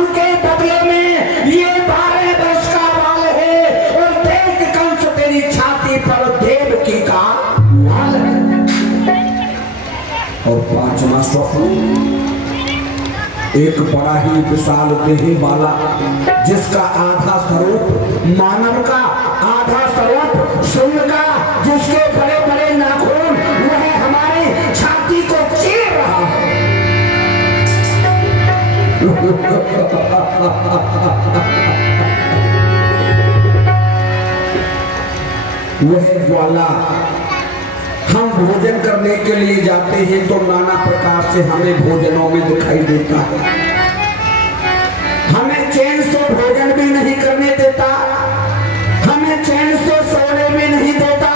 बाल के बदले में ये 12 वर्ष का बाल है, और देख कंस तेरी छाती पर देवकी का लाल है। और 5वां स्वप्न, एक बड़ा ही विशाल देही वाला, जिसका आधा स्वरूप मानव का, आधा स्वरूप सूर्य का, जिसके बड़े बड़े नाखून, वह हमारी छाती को चीर रहा है। वह ज्वाला, हम भोजन करने के लिए जाते हैं तो नाना प्रकार से हमें भोजनों में दिखाई देता है। हमें चैन से भोजन भी नहीं करने देता, हमें चैन से सोने भी नहीं देता,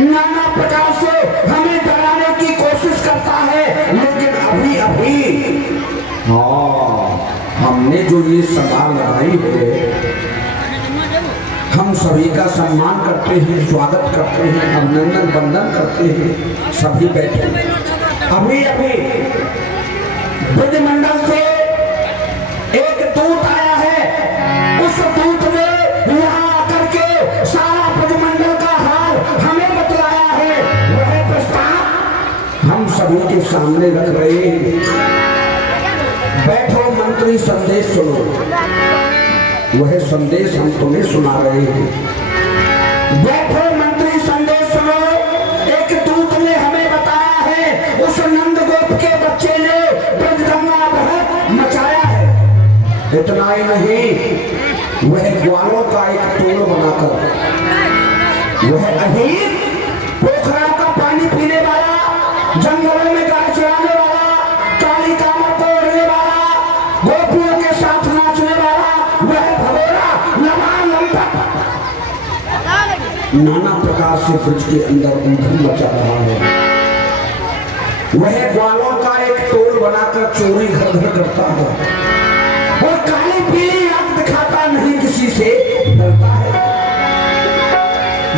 नाना प्रकार से हमें डराने की कोशिश करता है। लेकिन अभी अभी हमने जो ये सभा लगाई है, हम सभी का सम्मान करते हैं, स्वागत करते हैं, अभिनंदन वंदन करते हैं, सभी बैठे। अभी अभी ब्रजमंडल से एक दूत आया है, उस दूत ने यहाँ आकर के सारा ब्रजमंडल का हाल हमें बतलाया है। वह प्रस्ताव हम सभी के सामने रख रहे हैं। बैठो मंत्री, संदेश सुनो। वह संदेश हम तुम्हें सुना रहे हैं। बैठो मंत्री, संदेश सुनो। एक दूत ने हमें बताया है, उस नंदगोप के बच्चे ने ब्रजगंगा बहुत मचाया है। इतना ही नहीं, वह ग्वालों का एक टोल बनाकर, वह अहीर, पोखरा का पानी पीने वाला, जंगलों में गाय चराने वाला, काली कामर को उड़ने वाला, गोपियों के साथ नाचने वाला, वह भगोरा नाना प्रकार से ब्रज के अंदर उधम मचा रहा है। वह ग्वालों का एक टोल बनाकर चोरी घर घर करता है, और काली पीली आंख दिखाता नहीं, किसी से डरता है।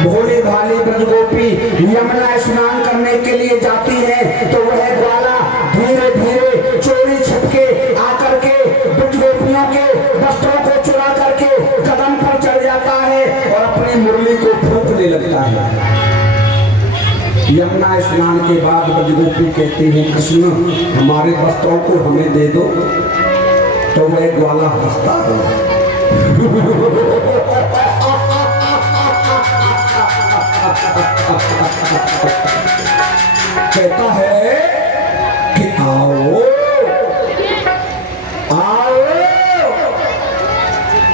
भोले भाले ब्रजगोपी यमुना स्नान करने के लिए जाती है, तो वह ग्वाला धीरे धीरे चोरी छिपके आकर के ब्रजगोपियों के वस्त्रों को चुरा करके कदम पर चढ़ जाता है और अपनी मुरली को फूंकने लगता है। यमुना स्नान के बाद ब्रजगोपी कहते हैं, कृष्ण हमारे वस्त्रों को हमें दे दो। तो वह ग्वाला हंसता है। कहता है कि आओ आओ,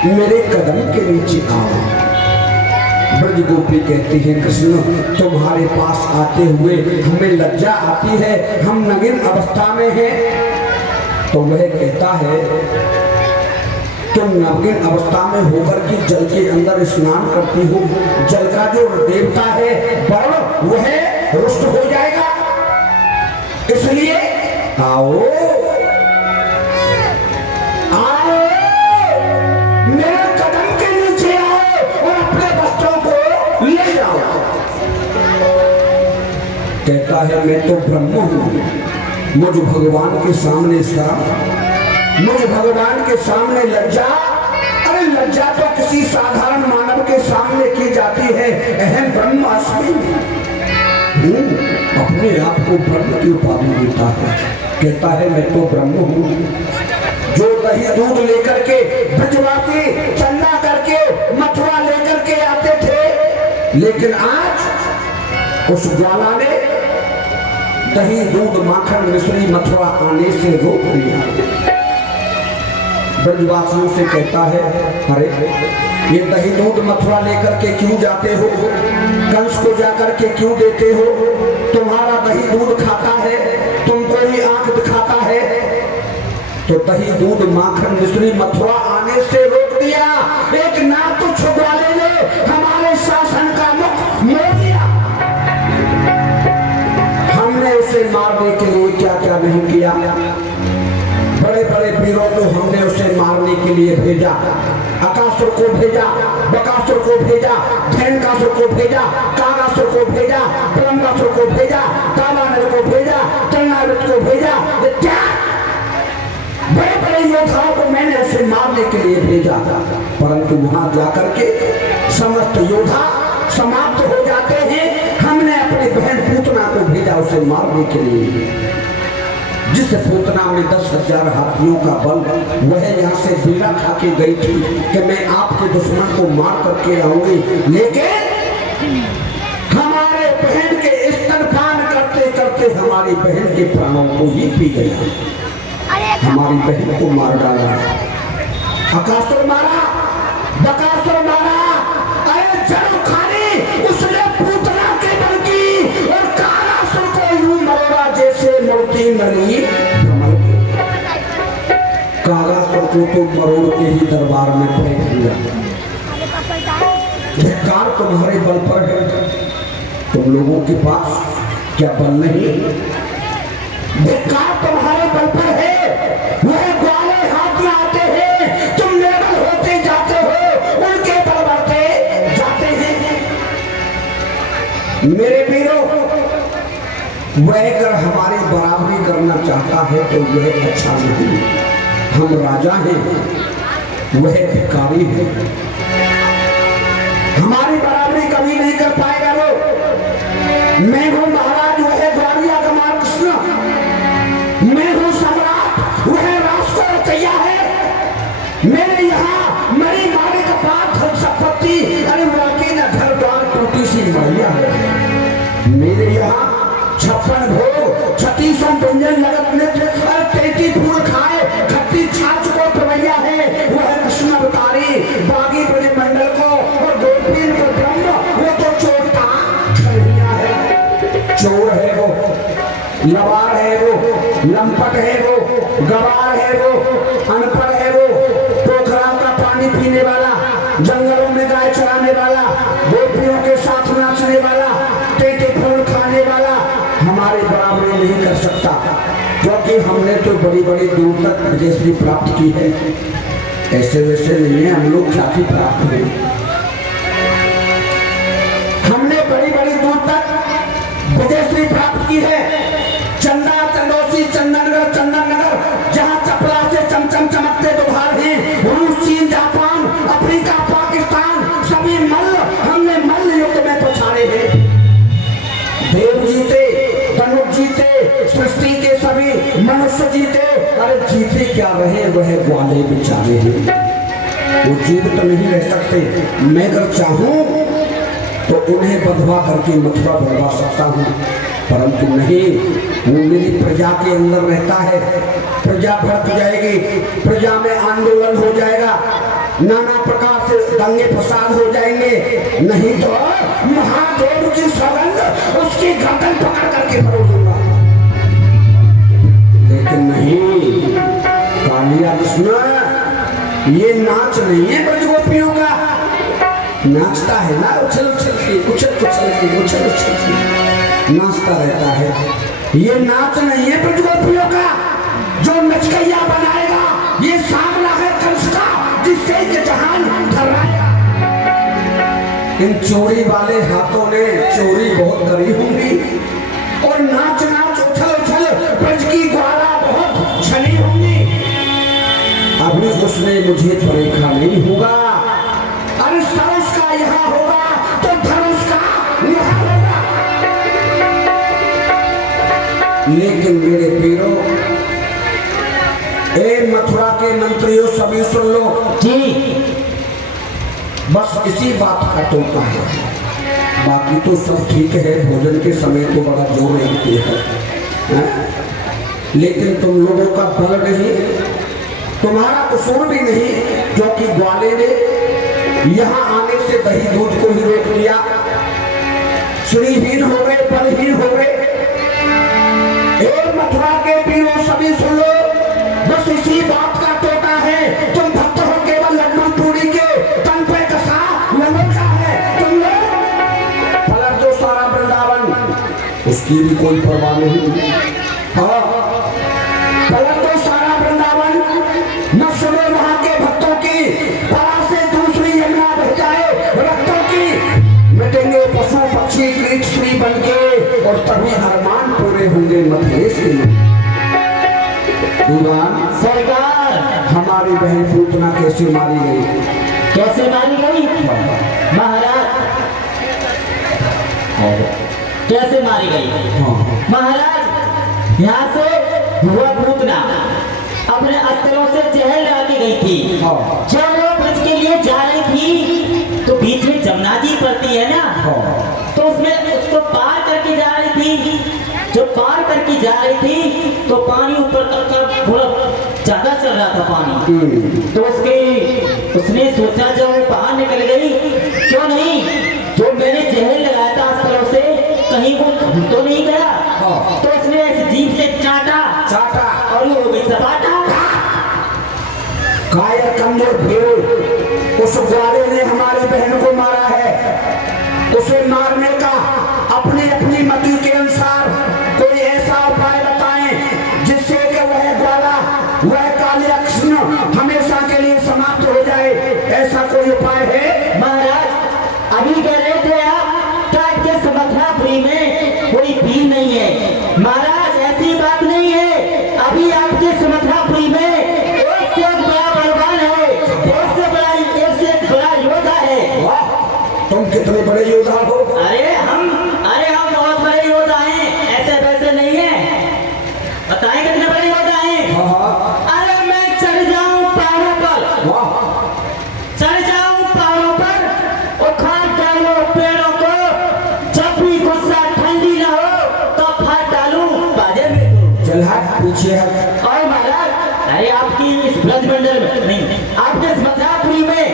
मेरे कदम के नीचे आओ। ब्रजगोपी कहती है, कृष्ण तुम्हारे पास आते हुए हमें लज्जा आती है, हम नवीन अवस्था में हैं। तो वह कहता है, तुम नवीन अवस्था में होकर के जल के अंदर स्नान करती हो, जल का जो देवता है वरुण, वह रुष्ट हो जाएगा, इसलिए आओ आओ, मेरे कदम के नीचे आओ और अपने वस्त्रों को ले जाओ। कहता है, मैं तो ब्रह्म हूं, मुझ भगवान के सामने शर्म, मुझ भगवान के सामने लज्जा। अरे लज्जा तो किसी साधारण मानव के सामने की जाती है, अहम ब्रह्मास्मि। अपने आप को ब्रह्म की उपाधि देता है। कहता है, मैं तो ब्रह्म हूं। जो दही दूध लेकर के ब्रजवासी चंदा करके मथुरा लेकर के आते थे, लेकिन आज उस ज्वाला ने दही दूध माखन मिश्री मथुरा आने से रोक दिया। ब्रजवासियों से कहता है, अरे ये दही दूध मथुरा लेकर के क्यों जाते हो, कंस को जाकर के क्यों देते हो? तुम्हारा दही दूध खाता है, तुमको ही आंख दिखाता है। तो दही दूध माखन मिश्री मथुरा आने से रोक दिया। एक नातुच्छ ग्वाले ने हमारे शासन का मुख मोड़ दिया। हमने उसे मारने के लिए क्या क्या नहीं किया। बड़े बड़े वीरों को हमने उसे मारने के लिए भेजा। अकासुर को भेजा, बकासुर को भेजा, धेनुकासुर को भेजा, कागासुर को भेजा, ब्रह्मासुर को भेजा, कालानल को भेजा, चंडासुर को भेजा। क्या बड़े बड़े योद्धाओं को मैंने उसे मारने के लिए भेजा, परंतु वहां जाकर के समस्त योद्धा समाप्त हो जाते हैं। हमने अपनी बहन पूतना को भेजा उसे मारने के लिए। जिस पूतना में 10,000 हाथियों का बल, वह यहाँ से बीड़ा खा के गई थी कि मैं आपके दुश्मन को मार करके आऊंगी, लेकिन हमारे बहन के स्तनपान करते करते हमारी बहन के प्राणों को ही पी गया, हमारी बहन को मार डाला। अकासुर मारा, बकासुर मारा, अरे जन्म खाने उसने पूतना के बल की और कालासुर को यूं मरोड़ा जैसे मूर्ति मरी कमल की। कालासुर को तो मरोड़ के ही दरबार में फेंक दिया। धिक्कार तुम्हारे बल पर है, तुम लोगों के पास क्या बल नहीं? धिक्कार तुम्हारे बल पर है, वह ग्वाले हाथ में आते हैं, तुम निर्बल होते जाते हो, उनके बल बढ़ते जाते हैं। मेरे वीरों, वह अगर हमारी बराबरी करना चाहता है तो यह अच्छा नहीं। हम राजा हैं, वह भिखारी है, हमारी बराबरी कभी नहीं कर पाएगा वो। मैं हूं महाराज, वह ग्वालिया का मार कृष्ण, मैं हूं सम्राट, वह राष्ट्रपतिया है। मेरे यहाँ मरी मारे का बात धन संपत्ति, अरे वाकई ना घर द्वार टूटी सी मरिया है। मेरे यहाँ 56 भोग 36 व्यंजन लगत नृत्य, अरे 33 फूल खाए खट्टी छाछ को प्रवैया है। वह कृष्ण अवतारी बागी ब्रजमंडल को और गोपीन को ब्रह्म, वो तो चोरता खरिया है। चोर है वो, लवार है वो, लंपट है वो, गवार है वो, अनपढ़ है वो, पोखरा का पानी पीने वाला, जंगलों में गाय चराने वाला, गोपियों के साथ नाचने वाला, टेटे फूल खाने वाला हमारे बराबरी नहीं कर सकता, क्योंकि हमने तो बड़ी बड़ी दूर तक विजयश्री प्राप्त की है। ऐसे वैसे नहीं है, हम लोग ख्याति प्राप्त हुए। हमने बड़ी बड़ी दूर तक विजयश्री प्राप्त की है। चंदा, चंदौसी, चंदनगढ़, चंदननगर, जहां चपला से चमचम चमकते दुधार हैं, रूस, चीन, जापान, अफ्रीका, पाकिस्तान, सभी मल्ल हमने मल्ल युग में पछाड़े हैं। देव जीते, धनुष जीते, सृष्टि के सभी मनुष्य जीते, अरे जीते क्या रहे, वह ग्वाले बेचारे हैं, वो जीवित तो नहीं रह सकते। मैं अगर चाहूं तो उन्हें बंधवा करके मथुरा बढ़वा सकता हूं, परंतु नहीं, वो मेरी प्रजा के अंदर रहता है। प्रजा भड़क जाएगी, प्रजा में आंदोलन हो जाएगा, नाना प्रकार से दंगे फसाद हो जाएंगे, नहीं तो महादेव की सौगंध उसकी गर्दन पकड़ करके मरोड़ दूंगा। लेकिन नहीं, कालिया कृष्ण, ये नाच नहीं है ब्रजगोपियों का। नाचता है ना, उछल उछल के, उछल उछल के, उछल उछल के नाचता रहता है। ये नाच नहीं है ब्रजगोपियों का, जो नचकैया बनाएगा ये सामना है कंस का, जिससे ये जहान थर्राएगा। इन चोरी वाले हाथों ने चोरी बहुत करी होंगी, और नाच नाच उछल उछल ब्रज की ग्वाला बहुत छली होंगी। अभी उसने मुझे परेखा नहीं होगा, अरे सरस का यहाँ होगा तो धनुष का यहाँ होगा। लेकिन मेरे वीरों, ए मथुरा के मंत्रियों, सभी सुन लो जी, बस इसी बात का टोका है, बाकी तो सब ठीक है। भोजन के समय तो बड़ा जोर लगती है, लेकिन तुम लोगों का बल नहीं, तुम्हारा कसूर भी नहीं, क्योंकि ग्वाले ने यहाँ आने से दही दूध को ही रोक लिया। श्रीहीन हो गए, बलहीन हो गए। एक मथुरा के वीरों, सभी सुन लो, बस इसी बात का टोटा है। तुम भक्त हो केवल लड्डू पूरी के, तन पे कसा लंगोटा है। तुम लोग पलट दो सारा वृंदावन, उसकी भी कोई परवाह नहीं। हाँ, पलट दो सारा वृंदावन, न सुनो वहां के भक्तों की, परा से दूसरी यमुना बह जाए रक्तों की। मिटेंगे पशु पक्षी कीट श्री बन के, और तभी अरमान पूरे होंगे मथुरेश के। सरकार हमारी बहन पूतना कैसे मारी गई? कैसे मारी गई महाराज? कैसे मारी गई महाराज? यहाँ से हुआ पूतना अपने अस्त्रों से चहल लगा के गई थी। जब वो ब्रज के लिए जा रही थी तो बीच में जमुना जी पड़ती है ना, तो उसमें उसको पार करके जा रही थी। जो पार करके जा रही थी तो पानी ऊपर तक का थोड़ा ज्यादा चल रहा था पानी, तो उसने सोचा जब वो बाहर निकल गई, क्यों नहीं जो मैंने जहर लगाया था अस्त्रों से कहीं वो घूम तो नहीं गया, तो उसने ऐसे जीभ से चाटा और वो हो गई सपाटा। कायर कमजोर भेड़, उस ग्वारे ने हमारी बहन को मारा है। उसे मारने का अपनी अपनी मति के अनुसार कोई ऐसा उपाय बताएं जिससे कि वह ग्वाला, वह कालियाकृष्ण हमेशा के लिए समाप्त हो जाए। ऐसा कोई उपाय है महाराज? अभी कह रहे थे आप के समर्थनापुरी में कोई भीड़ नहीं है। महाराज ऐसी बात नहीं है, अभी आपके समर्थनापुरी में एक से एक बड़ा बलवान है, एक से बड़ा योद्धा है। तुम कितने बड़े योद्धा हो? अरे हम बहुत बड़े योद्धा हैं, ऐसे वैसे नहीं है। बताएं कितने बड़े योद्धा हैं? अरे मैं चढ़ जाऊं पहाड़ों पर, चढ़ जाऊं पहाड़ों पर, उखाड़ डालो पेड़ों को, जब भी गुस्सा ठंडी ना हो तो फाड़ डालूं बाजे में। चल हट पीछे हट। और महाराज अरे आपकी इस ब्रजमंडल में नहीं, आपके इस मथुरापुरी में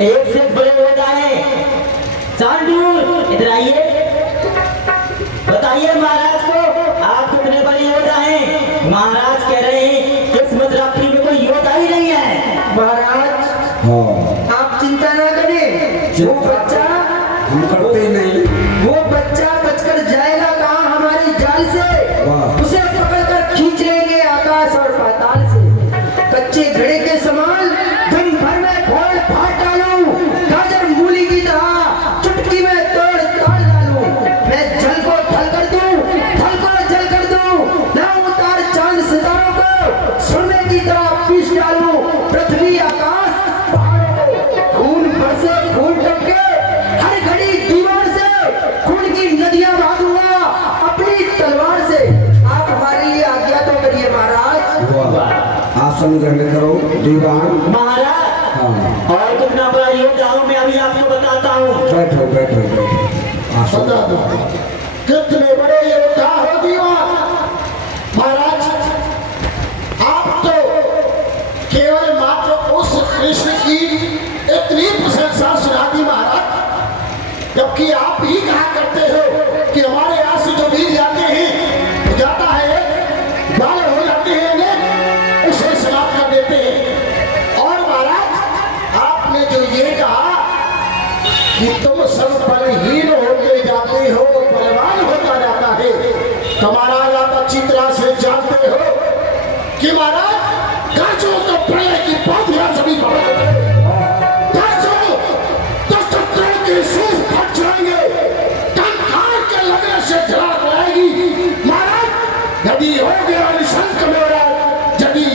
एक से बड़े योद्धा हैं। चांदूर इधर आइए, बताइए महाराज को आप कितने बड़े योद्धा हैं? महाराज कह रहे हैं कि इस मथुरापुरी में कोई योद्धा ही नहीं है। महाराज आप चिंता ना करें, वो बच्चा हम करते नहीं, वो बच्चा बचकर जाएगा कहाँ हमारी जाल से। उसे पकड़कर खींच लेंगे आकाश और पाताल से। कच्चे घड़े के समान दम भर में फोड़ फाड़ डालूं, गाजर मूली की तरह चुटकी में तोड़ ताड़ डालूं। मैं जल को थल कर दूं, थल को जल कर दूं, ना उतार चांद सितारों को सोने की तरह पीस डालूं। पृथ्वी आकाश पहाड़ों को खून बरसे, खून टपके, हर घड़ी दीवार से खून की नदियां बहा दूंगा अपनी तलवार से। आप हमारे लिए आज्ञा तो करिए महाराज। आसन ग्रहण करो दीवान। महाराज और कितना बड़ा योद्धा हूं मैं अभी आपको बताता हूँ। बैठो बैठो बैठो। आसन कितने बड़े योद्धा हो दीवान। महाराज आप तो केवल मात्र उस कृष्ण की इतनी प्रशंसा सुना दी महाराज, जबकि आप ही कहा करते हो कि हमारे यहाँ से जो वीर जाते हैं हो जाता है, बाल हो जाते हैं, इन्हें उसे समाप्त कर देते हैं। और महाराज आपने जो ये कहा कि तुम सब बलहीन होते जाते हो, बलवान होता जाता है, तो महाराज आप अच्छी तरह से जानते हो कि महाराज गाजों तो प्रलय की बहुत सभी के सूर फट जाएंगे, टंकार के लगने से झड़क लाएगी। महाराज यदि हो गया निशंक मेरा, यदि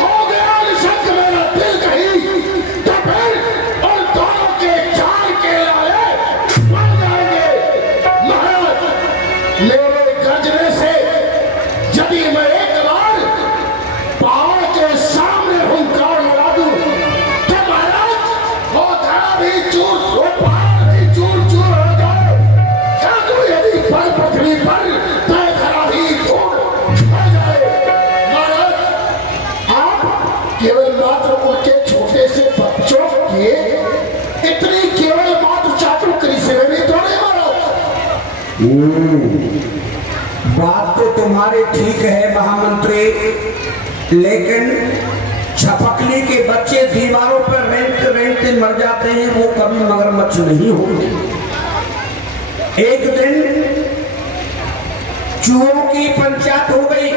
हो गया निशंक मेरा दिल कहीं, तो फिर उन दोनों के जान के लाए बन जाएंगे। महाराज मेरे गरजने से यदि मैं एक बार पहाड़ के सामने हुंकार लगा दूं, तो महाराज वो धरा भी चूर, वो पहाड़ भी चूर चूर हो जाए। क्या तू यदि पर पृथ्वी पर तय धरा ही धूल हो जाए। महाराज आप केवल मात्र उनके छोटे से बच्चों के इतनी केवल मात्र चाटुकरी से भी थोड़े महाराज। बात तो तुम्हारी ठीक है महामंत्री, लेकिन छपकली के बच्चे दीवारों पर रेंगते रेंगते मर जाते हैं, वो कभी मगरमच्छ नहीं होते। एक दिन चूहों की पंचायत हो गई,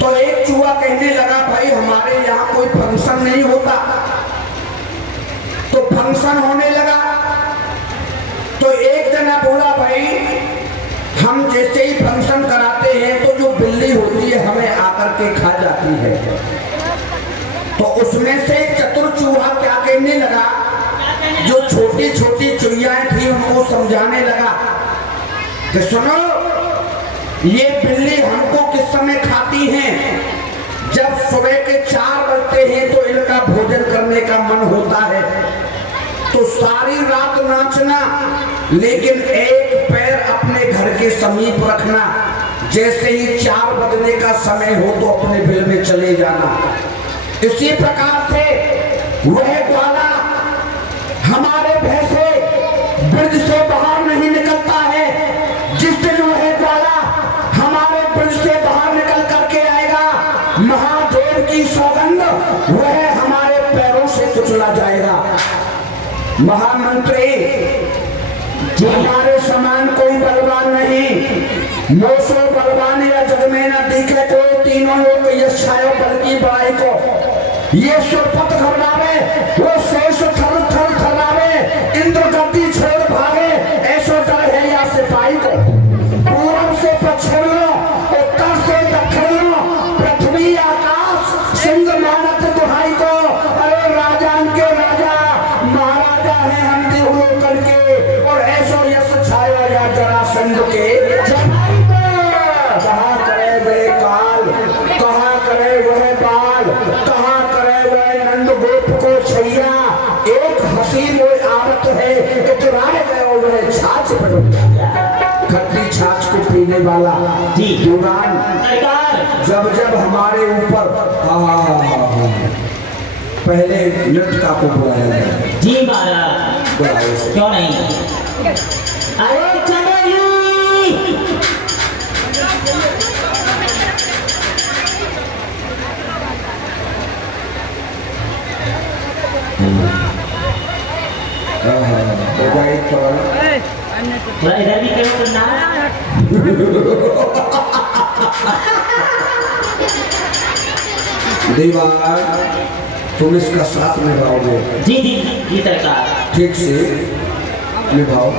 तो एक चूहा कहने लगा भाई हमारे यहाँ कोई फंक्शन नहीं होता। तो फंक्शन होने लगा, तो एक जना बोला भाई हम जैसे ही फंक्शन कराते हैं तो जो बिल्ली होती है हमें आकर के खा जाती है। तो उसमें से चतुर चूहा क्या कहने लगा, जो छोटी छोटी चुईयाएं थी उनको समझाने लगा कि सुनो, ये बिल्ली हमको किस समय खाती हैं, जब सुबह के 4 बजते हैं तो इनका भोजन करने का मन होता है, तो सारी रात नाचना, लेकिन एक पैर अपने घर के समीप रखना, जैसे ही 4 बजने का समय हो तो अपने बिल में चले जाना। इसी प्रकार से वह ग्वाला हमारे भैंसे ब्रज से बाहर नहीं निकलता है। जिस दिन वह ग्वाला हमारे ब्रज से बाहर निकल करके आएगा, महादेव की सौगंध, वह हमारे पैरों से कुचला जाएगा। महामंत्री, हमारे समान कोई बलवान नहीं, मोसो बलवान या जग में न दिखे कोई, तीनों लोग यशायो बल की बड़ाई को, ये सुरपत घबरावे, वो शेष थर थर थरावे, इंद्र गद्दी छोड़ भागे, ऐसो डर है या सिपाही को। पूर्व से पश्चिम लो, उत्तर से दक्षिण लो, पृथ्वी आकाश सिंह मानत दुहाई को, अरे राजान के राजा महाराजा है हम देवलों करके, और ऐसो यश छाया या जरासंध के जमाई को। कहाँ करे वह काल, कहाँ करे वह बाल, कहाँ करे वह नंद गोप को छैया, एक हसीन वो आवत है इतराए गए वह छाछ पर खट्टी छाछ को पीने वाला जी दुरान सरकार। जब जब हमारे ऊपर पहले नृत्य का को बुलाया गया। जी महाराज, बुलाओ से। क्यों नहीं। अरे चमेली, थोड़ा इधर भी क्यों करना। दीवार, तुम इसका साथ निभाओगे, जी जी जी सरकार। ठीक से निभाओ।